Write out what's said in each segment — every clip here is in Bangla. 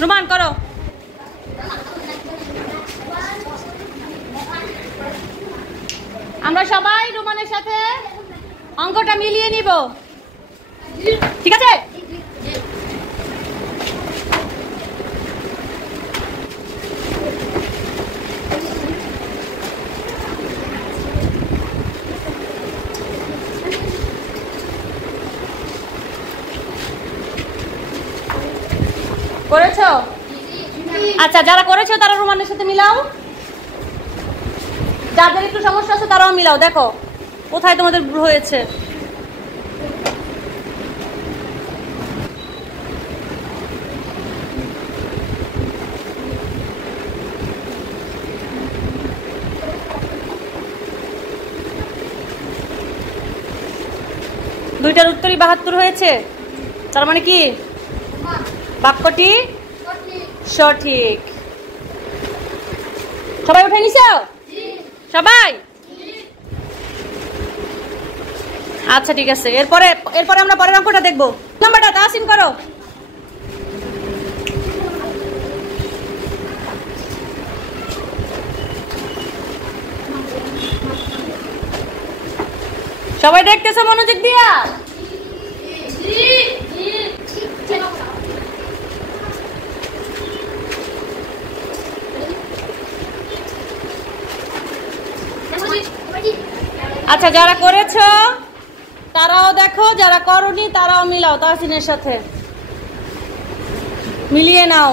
রোমান করো। আমরা সবাই রোমানের সাথে অঙ্কটা মিলিয়ে নিব, ঠিক আছে? করেছো? আচ্ছা, যারা করেছো তারা রোমানের সাথে মিলাও, যাদের একটু সমস্যা আছে তারাও মিলাও, দেখো কোথায় তোমাদের ভুল হয়েছে। দুইটার উত্তরই 72 হয়েছে, তার মানে কি বাক্যটি সঠিক। সবাই উঠে নিছো? সবাই? আচ্ছা ঠিক আছে, এরপরে আমরা পরের অঙ্কটা দেখবো। নাম্বারটা তাহসিন করো। সবাই দেখতেছো মনোযোগ দিয়া? আচ্ছা, যারা করেছো তারাও দেখো, যারা করনি তারাও মিলাও, তাহসিনের সাথে মিলিয়ে নাও।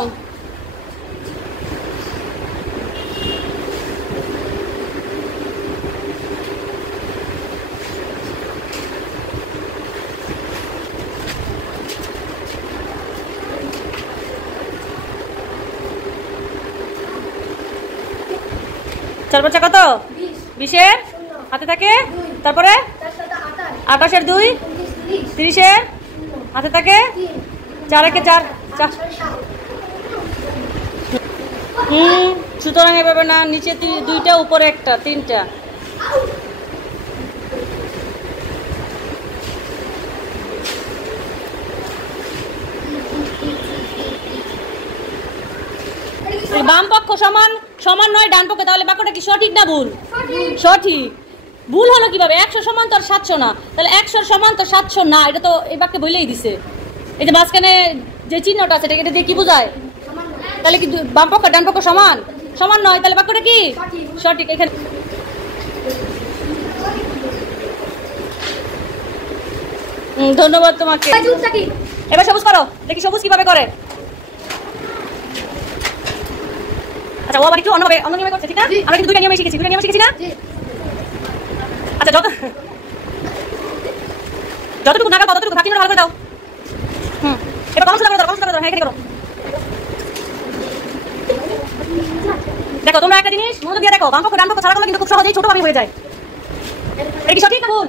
চার পাঁচা কত? 20-এর হাতে থাকে, তারপরে 28-এর 2, 30-এর হাতে থাকে, 4-একে 4। সুতরাং এভাবে না, নিচে 2টা উপরে 1টা, 3টা। বাম পক্ষ সমান সমান নয় ডান পক্ষে, তাহলে বাক্যটা কি সঠিক না ভুল? সঠিক। ভুল হলো কিভাবে? 100 সমান তো আর 700 না, তাহলে 100 সমান তো 700 না, এটা তো এই বাক্যে বলেই দিছে। এই যে মাঝখানে যে চিহ্নটা আছে এটা দিয়ে কি বোঝায়? তাহলে কি বাম পক্ষ ডান পক্ষ সমান সমান নয়, তাহলে বাক্যটা কি সঠিক? এখানে ধন্যবাদ তোমাকে। এবার সবুজ করো, দেখি সবুজ কিভাবে করে। আচ্ছা, ও আবার একটু অন্য নিয়মে করছে, ঠিক না? আমরা কিন্তু দুইটা নিয়মে শিখেছি না? আচ্ছা, যতটুকু নাগাল ততটুকু ভাগ চিহ্নটা ভালো করে দাও। এবার কম সুন্দর করে দাও, হ্যাঁ, এখানে করো। দেখো তোমরা একটা জিনিস মনোযোগ দিয়ে দেখো, বাম পক্ষ ডান পক্ষ ছাড়া করলে কিন্তু খুব সহজেই ছোট ভাবে হয়ে যায়। এটা কি সঠিক না ভুল?